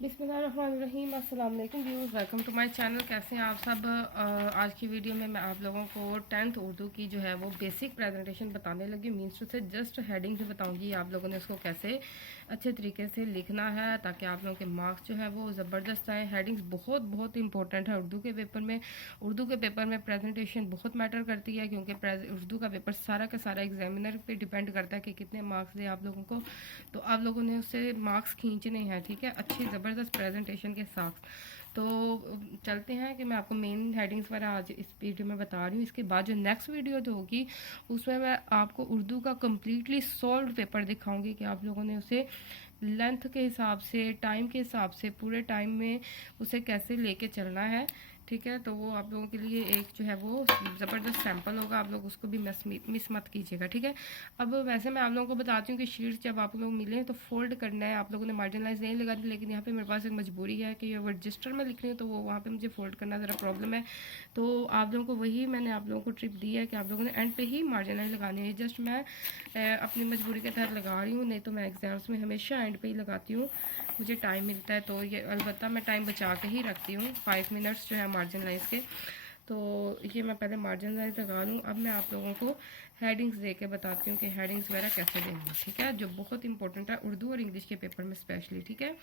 बिस्मिल्लाहिर्रहमानिर्रहीम। अस्सलाम वालेकुम viewers, welcome to my channel. कैसे हैं आप सब। आज की वीडियो में मैं आप लोगों को 10th उर्दू की जो है वो बेसिक प्रेजेंटेशन बताने लगी। मीन्स टू से जस्ट हेडिंग से बताऊंगी आप लोगों ने इसको कैसे अच्छे तरीके से लिखना है ताकि आप लोगों के मार्क्स जो है वो ज़बरदस्त आए। हेडिंग्स बहुत बहुत इंपॉर्टेंट है उर्दू के पेपर में। उर्दू के पेपर में प्रेजेंटेशन बहुत मैटर करती है क्योंकि उर्दू का पेपर सारा का सारा एग्जामिनर पे डिपेंड करता है कि कितने मार्क्स दें आप लोगों को। तो आप लोगों ने उससे मार्क्स खींचने हैं, ठीक है, अच्छी ज़बरदस्त प्रेजेंटेशन के साथ। तो चलते हैं कि मैं आपको मेन हेडिंग्स वगैरह आज इस वीडियो में बता रही हूँ। इसके बाद जो नेक्स्ट वीडियो जो होगी उसमें मैं आपको उर्दू का कम्प्लीटली सॉल्व पेपर दिखाऊंगी कि आप लोगों ने उसे लेंथ के हिसाब से, टाइम के हिसाब से, पूरे टाइम में उसे कैसे लेके चलना है, ठीक है। तो वो आप लोगों के लिए एक जो है वो ज़बरदस्त सैंपल होगा, आप लोग उसको भी मिस मत कीजिएगा, ठीक है। अब वैसे मैं आप लोगों को बताती हूँ कि शीट्स जब आप लोग मिले तो फोल्ड करना है। आप लोगों ने मार्जिनलाइज नहीं लगा दी, लेकिन यहाँ पे मेरे पास एक मजबूरी है कि ये रजिस्टर में लिख रही हूँ तो वो वहाँ पे मुझे फोल्ड करना ज़रा प्रॉब्लम है। तो आप लोगों को वही मैंने आप लोगों को ट्रिप दी है कि आप लोगों ने एंड पे ही मार्जिनलाइज लगानी है। जस्ट मैं अपनी मजबूरी के तहत लगा रही हूँ, नहीं तो मैं एग्ज़ाम्स में हमेशा एंड पे ही लगाती हूँ, मुझे टाइम मिलता है तो ये अलबत्ता मैं टाइम बचा के ही रखती हूँ, 5 मिनट्स जो है मार्जिनलाइज के। तो ये मैं पहले मार्जिनलाइज लगा लूँ। अब मैं आप लोगों को हेडिंग्स दे के बताती हूँ कि हेडिंग्स वगैरह कैसे देंगे, ठीक है, जो बहुत इंपॉर्टेंट है उर्दू और इंग्लिश के पेपर में स्पेशली, ठीक है।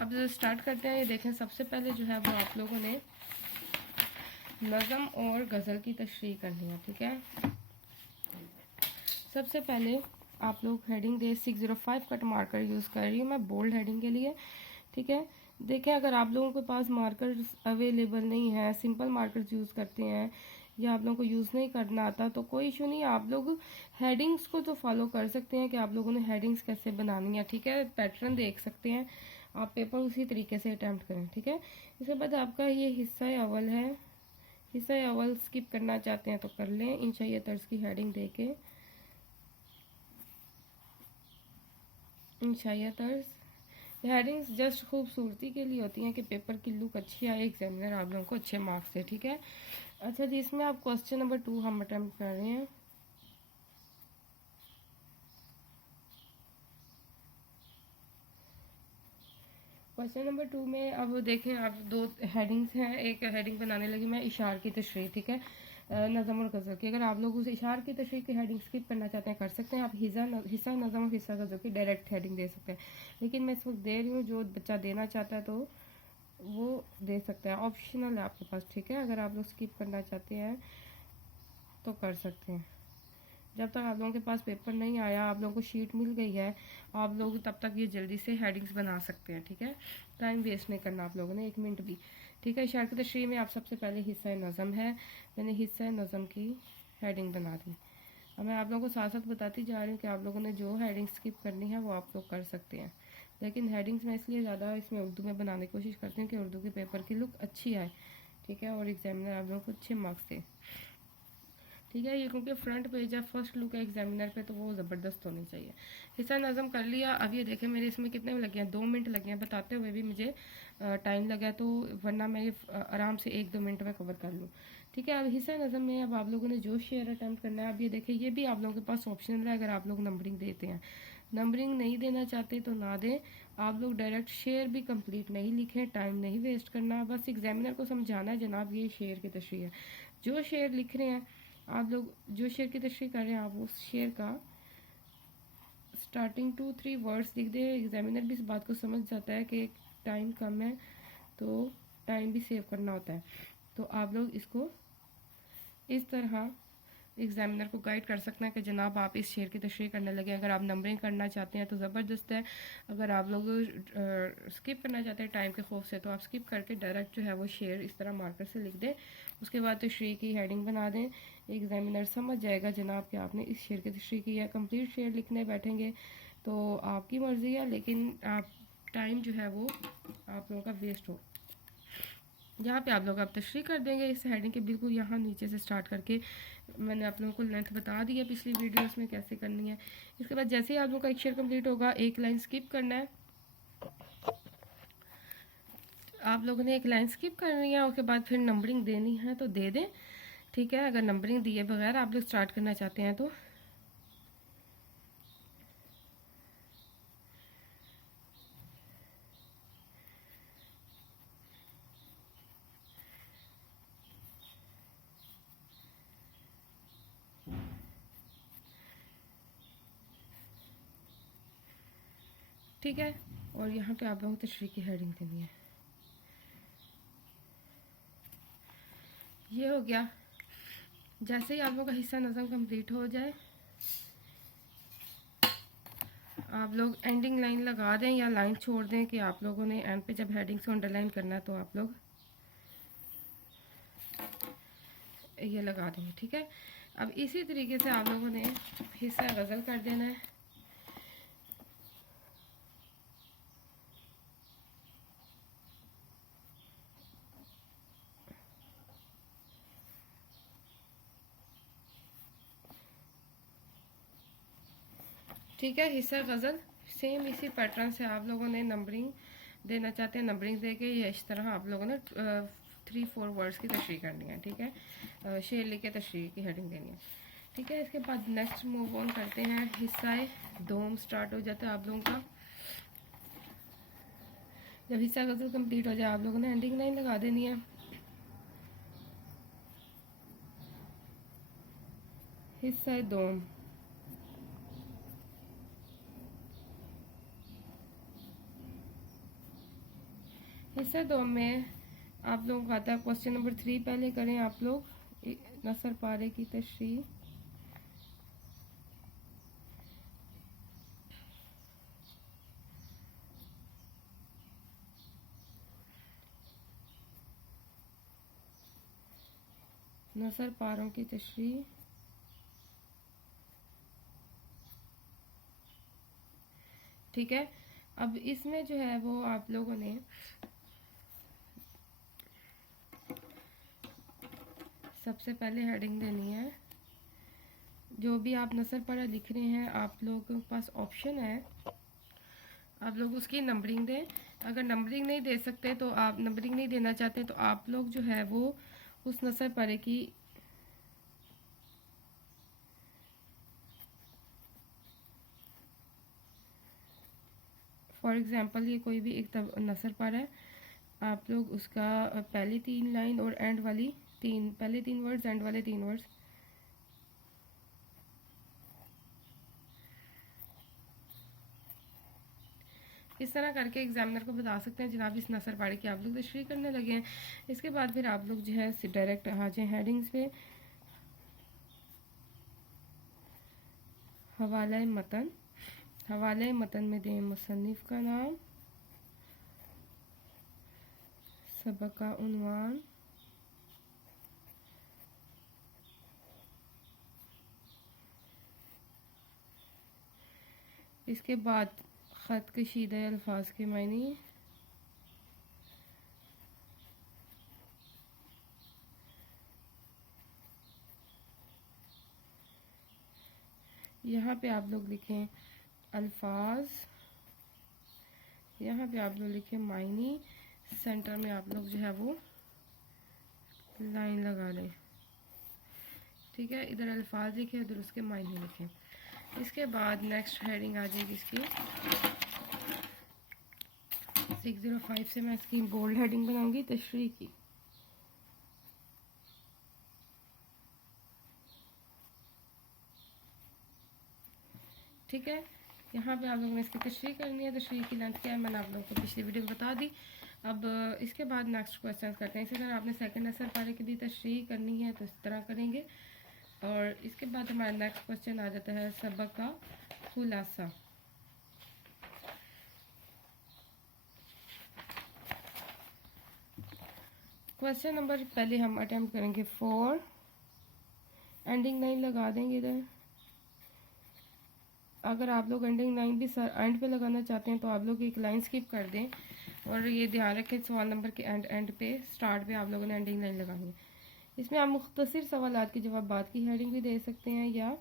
अब जो स्टार्ट करते हैं, ये देखें सबसे पहले जो है वो आप लोगों ने नज़म और गज़ल की तशरीह करनी है, ठीक है। सबसे पहले आप लोग हेडिंग दे 605 कट मार्कर यूज़ कर रही हूँ मैं बोल्ड हेडिंग के लिए, ठीक है। देखें अगर आप लोगों के पास मार्कर्स अवेलेबल नहीं है, सिंपल मार्कर्स यूज़ करते हैं या आप लोगों को यूज़ नहीं करना आता तो कोई इशू नहीं है, आप लोग हेडिंग्स को तो फॉलो कर सकते हैं कि आप लोगों ने हेडिंग्स कैसे बनानी है, ठीक है। पैटर्न देख सकते हैं आप, पेपर उसी तरीके से अटैम्प्ट करें, ठीक है। इसके बाद आपका ये हिस्सा अव्वल है, हिस्सा अव्वल स्किप करना चाहते हैं तो कर लें। इंशाअल्लाह तर्ज की हेडिंग दे के इंशाअल्लाह तर्ज हेडिंग्स जस्ट खूबसूरती के लिए होती हैं कि पेपर की लुक अच्छी आए, एग्जामिनर आप लोगों को अच्छे मार्क्स दे, ठीक है। अच्छा जी, इसमें आप क्वेश्चन नंबर 2 हम अटेम्प्ट कर रहे हैं। क्वेश्चन नंबर 2 में अब देखें आप दो हेडिंग्स हैं, एक हेडिंग बनाने लगी मैं इशार की तशरीह, ठीक है, नज़म और गज़ल की। अगर आप लोग उस इशार की तशरीह की हेडिंग स्किप करना चाहते हैं कर सकते हैं, आप हिस्सा नज़म और हिस्सा गज़ल की डायरेक्ट हेडिंग दे सकते हैं, लेकिन मैं इस वक्त दे रही हूँ, जो बच्चा देना चाहता है तो वो दे सकता है, ऑप्शनल है आपके पास, ठीक है। अगर आप लोग स्किप करना चाहते हैं तो कर सकते हैं। जब तक आप लोगों के पास पेपर नहीं आया, आप लोगों को शीट मिल गई है, आप लोग तब तक ये जल्दी से हेडिंग्स बना सकते हैं, ठीक है। टाइम वेस्ट नहीं करना आप लोगों ने 1 मिनट भी, ठीक है। इशार की तशरीह में आप सबसे पहले हिस्सा नज़म है, मैंने हिस्सा नज़म की हेडिंग बना दी। अब मैं आप लोगों को साथ साथ बताती जा रही हूँ कि आप लोगों ने जो हेडिंग स्किप करनी है वो आप लोग कर सकते हैं, लेकिन हेडिंग्स मैं इसलिए ज़्यादा इसमें उर्दू में बनाने की कोशिश करती हूँ कि उर्दू के पेपर की लुक अच्छी आए, ठीक है, और एग्जामिनर आप लोगों को अच्छे मार्क्स दे, ठीक है। ये क्योंकि फ्रंट पेज है, फर्स्ट लुक है एग्जामिनर पे, तो वो ज़बरदस्त होनी चाहिए। हिस्सा नज़म कर लिया। अब ये देखें मेरे इसमें कितने में लगे हैं, 2 मिनट लगे हैं, बताते हुए भी मुझे टाइम लगा, तो वरना मैं ये आराम से 1-2 मिनट में कवर कर लूँ, ठीक है। अब हिस्सा नज़म में अब आप लोगों ने जो शेयर अटैम्प्ट करना है, अब ये देखें ये भी आप लोगों के पास ऑप्शनल है। अगर आप लोग नंबरिंग देते हैं, नंबरिंग नहीं देना चाहते तो ना दें, आप लोग डायरेक्ट शेयर भी कंप्लीट नहीं लिखें, टाइम नहीं वेस्ट करना, बस एग्जामिनर को समझाना है जनाब ये शेयर की तशरीह है। जो शेयर लिख रहे हैं आप लोग, जो शेयर की तशरीह कर रहे हैं आप उस शेयर का स्टार्टिंग 2-3 वर्ड्स लिख दे। एग्जामिनर भी इस बात को समझ जाता है कि टाइम कम है तो टाइम भी सेव करना होता है, तो आप लोग इसको इस तरह एग्जामिनर को गाइड कर सकते हैं कि जनाब आप इस शेयर की तशरीह करने लगे। अगर आप नंबरिंग करना चाहते हैं तो ज़बरदस्त है, अगर आप लोग स्किप करना चाहते हैं टाइम के खौफ से तो आप स्किप करके डायरेक्ट जो है वो शेयर इस तरह मार्कर से लिख दें, उसके बाद तशरीह की हेडिंग बना दें। एग्जामिनर समझ जाएगा जनाब कि आपने इस शेयर की तशरीह की है। कंप्लीट शेयर लिखने बैठेंगे तो आपकी मर्ज़ी है, लेकिन आप टाइम जो है वो आप लोगों का वेस्ट हो। यहाँ पे आप लोग आप तशरीह कर देंगे इस हेडिंग के बिल्कुल यहाँ नीचे से स्टार्ट करके, मैंने आप लोगों को लेंथ बता दी है पिछली वीडियोस में कैसे करनी है। इसके बाद जैसे ही आप लोगों का एक शेयर कंप्लीट होगा, एक लाइन स्किप करना है, आप लोगों ने एक लाइन स्किप करनी है, उसके बाद फिर नंबरिंग देनी है तो दे दें, ठीक है। अगर नंबरिंग दिए बगैर आप लोग स्टार्ट करना चाहते हैं तो ठीक है। और यहाँ पे आप लोगों को तशरीह की हेडिंग देनी है। ये हो गया। जैसे ही आप लोगों का हिस्सा नज़म कंप्लीट हो जाए, आप लोग एंडिंग लाइन लगा दें या लाइन छोड़ दें कि आप लोगों ने एंड पे जब हेडिंग से अंडरलाइन करना है तो आप लोग ये लगा देंगे। ठीक है। अब इसी तरीके से आप लोगों ने हिस्सा गज़ल कर देना है। ठीक है। हिस्सा गज़ल सेम इसी पैटर्न से आप लोगों ने नंबरिंग देना चाहते हैं, नंबरिंग दे के इस तरह आप लोगों ने 3-4 वर्ड्स की तशरीह करनी है। ठीक है। शेर लिख के तशरीह की हेडिंग देनी है। ठीक है। इसके बाद नेक्स्ट मूव ऑन करते हैं। हिस्सा दोम स्टार्ट हो जाता है आप लोगों का। जब हिस्सा गज़ल कंप्लीट हो जाए आप लोगों ने एंडिंग लाइन लगा देनी है। हिस्सा दोम, हिस्सा दो में आप लोगों को आता है क्वेश्चन नंबर 3। पहले करें आप लोग नसर पारे की तशरीह। नसर पारों की तशरीह। ठीक है। अब इसमें जो है वो आप लोगों ने सबसे पहले हेडिंग देनी है। जो भी आप नसर पारा लिख रहे हैं आप लोगों के पास ऑप्शन है, आप लोग उसकी नंबरिंग दें। अगर नंबरिंग नहीं दे सकते तो आप नंबरिंग नहीं देना चाहते तो आप लोग जो है वो उस नसर पारे की फॉर एग्जांपल ये कोई भी एक नसर पारा है, आप लोग उसका पहली 3 लाइन और एंड वाली पहले 3 वर्ड्स एंड वाले 3 वर्ड्स इस तरह करके एग्जामिनर को बता सकते हैं जनाब इस नसर पारे की आप लोग तशरीह करने लगे हैं। इसके बाद फिर आप लोग जो है डायरेक्ट आ जाए हेडिंग्स पे। हवाला मतन, हवाला मतन में दें मुसन्निफ का नाम, सबक का उन्वान, इसके बाद ख़त कशीदा अल्फाज के मायने, यहाँ पे आप लोग लिखें अल्फाज, यहाँ पे आप लोग लिखें मायने, सेंटर में आप लोग जो है वो लाइन लगा लें। ठीक है। इधर अल्फाज लिखें, उधर उसके मायने लिखें। इसके बाद नेक्स्ट हेडिंग आ जाएगी इसकी 605 से मैं इसकी बोल्ड हेडिंग बनाऊंगी तशरीह की। ठीक है। यहाँ पे आप लोगों ने इसकी तशरीह करनी है। तशरीह की लेंथ क्या है मैंने आप लोगों को पिछली वीडियो में बता दी। अब इसके बाद नेक्स्ट क्वेश्चन करते हैं। इसी तरह आपने सेकंड नसर पारे की भी तशरीह करनी है तो इस तरह करेंगे। और इसके बाद हमारा नेक्स्ट क्वेश्चन आ जाता है सबक का खुलासा। क्वेश्चन नंबर पहले हम अटेम्प्ट करेंगे 4। एंडिंग लाइन लगा देंगे इधर। अगर आप लोग एंडिंग लाइन भी एंड पे लगाना चाहते हैं तो आप लोग एक लाइन स्किप कर दें। और ये ध्यान रखें सवाल नंबर के एंड पे स्टार्ट पे आप लोगों ने एंडिंग लाइन लगानी है। इसमें आप मुख्तसर सवालात की जवाबात की हेडिंग भी दे सकते हैं या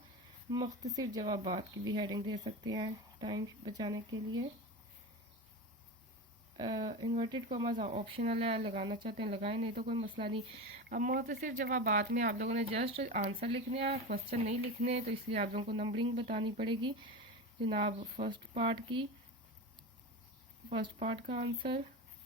मुख्तसर जवाबात की भी हेडिंग दे सकते हैं टाइम बचाने के लिए। इन्वर्टेड कॉमास ऑप्शनल है, लगाना चाहते हैं लगाएं, नहीं तो कोई मसला नहीं। अब मुख्तसर जवाबात में आप लोगों ने जस्ट आंसर लिखने हैं, क्वेश्चन नहीं लिखने हैं, तो इसलिए आप लोगों को नंबरिंग बतानी पड़ेगी। जनाब फर्स्ट पार्ट का आंसर